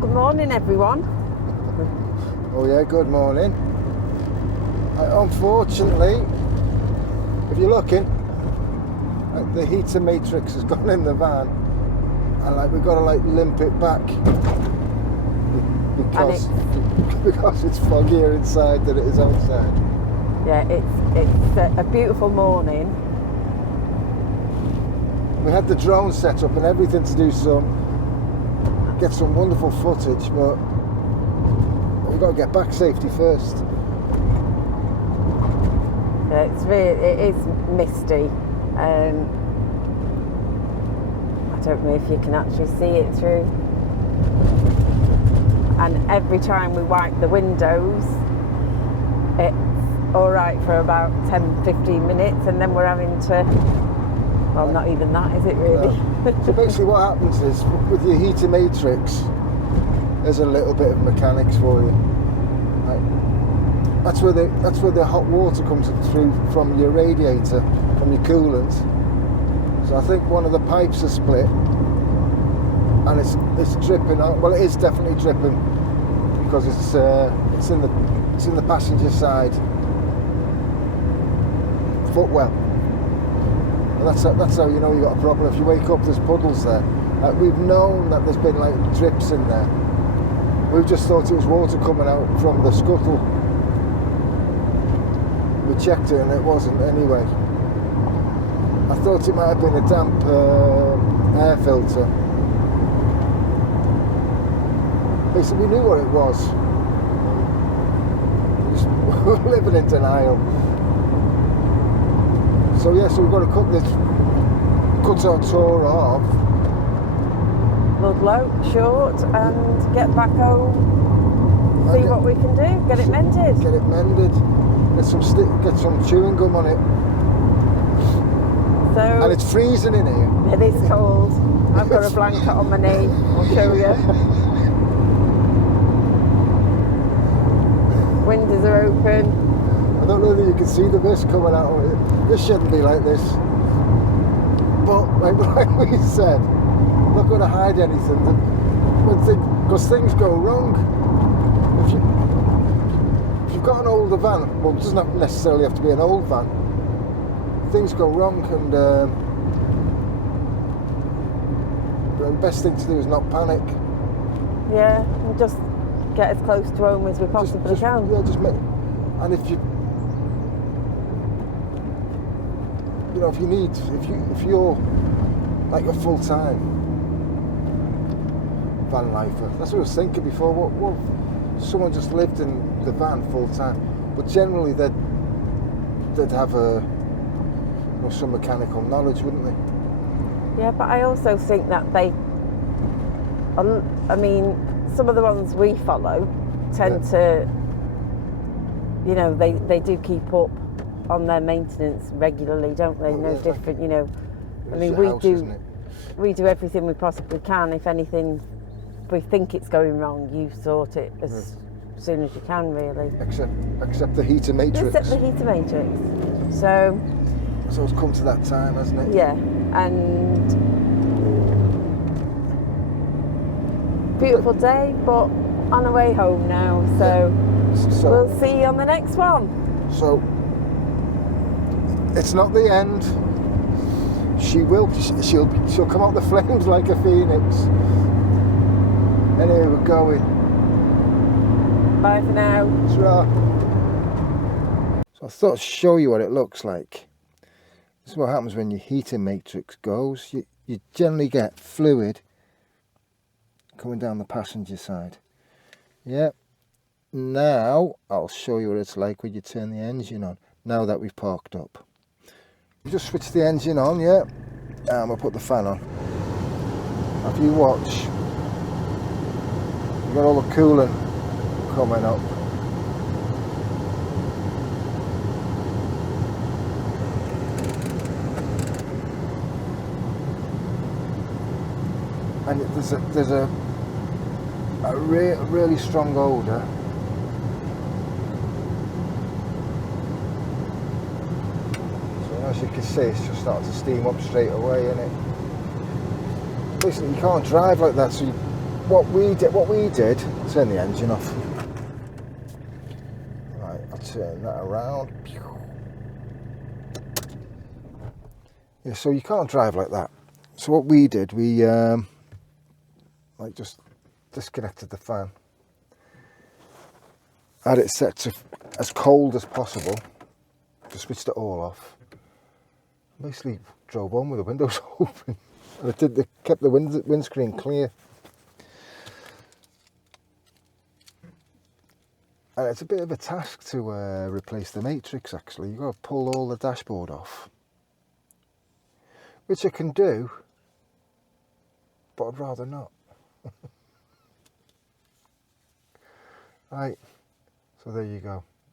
good morning, everyone. Oh yeah, good morning. Unfortunately, if you're looking, the heater matrix has gone in the van, and we've got to limp it back because it's foggier inside than it is outside. Yeah, it's a beautiful morning. We had the drone set up and everything to get some wonderful footage, but we've got to get back safety first. Yeah, it is misty. I don't know if you can actually see it through. And every time we wipe the windows, it's all right for about 10-15 minutes, and then we're having to, well, not even that, is it really? No. So basically what happens is, with your heater matrix, there's a little bit of mechanics for you. That's where the hot water comes through from your radiator, from your coolant. So I think one of the pipes is split, and it's dripping out. Well, it is definitely dripping because it's in the passenger side footwell. And that's how you know you got a problem. If you wake up, there's puddles there. We've known that there's been drips in there. We've just thought it was water coming out from the scuttle. We checked it and it wasn't anyway. I thought it might have been a damp air filter. Basically, we knew what it was. We were living in denial. So yeah, so we've got to cut our tour off. Ludlow short and get back home. See what we can do. Get it mended. Get it mended. Get some chewing gum on it. So, and it's freezing in here. It is cold. I've got a blanket on my knee. I'll show you. Windows are open. I don't know that you can see the mist coming out of it. This shouldn't be like this. But like we said, I'm not going to hide anything. Because things go wrong. If you've got an older van, well, it doesn't necessarily have to be an old van. Things go wrong, and the best thing to do is not panic. Yeah, and just get as close to home as we possibly can. Yeah, and if you're like a full-time van lifer, that's what I was thinking before. What if someone just lived in the van full-time? But generally they'd have some mechanical knowledge, wouldn't they? Yeah, but I also think that some of the ones we follow tend to, they do keep up on their maintenance regularly, don't they? Well, no yeah, different, I mean, we do everything we possibly can. If anything, if we think it's going wrong, you sort it as soon as you can, really. Except the heater matrix. Except the heater matrix. So it's come to that time, hasn't it? Yeah, and beautiful day, but on our way home now, so we'll see you on the next one. So it's not the end. She'll come out the flames like a phoenix. And here we're going. Bye for now. So I thought I'd show you what it looks like. This is what happens when your heating matrix goes. You generally get fluid coming down the passenger side. Yeah. Now I'll show you what it's like when you turn the engine on, now that we've parked up. We just switch the engine on, yeah, and we'll put the fan on. If you watch, you've got all the coolant coming up. And there's a really strong odour. So as you can see, it's just starting to steam up straight away, isn't it? Basically, you can't drive like that, so what we did, turn the engine off. Right, I'll turn that around. Yeah, so you can't drive like that. So what we did, we like just disconnected the fan, had it set to as cold as possible, just switched it all off. Basically drove on with the windows open. And it kept the windscreen clear. And it's a bit of a task to replace the matrix actually. You've got to pull all the dashboard off, which I can do, but I'd rather not. Right, so there you go.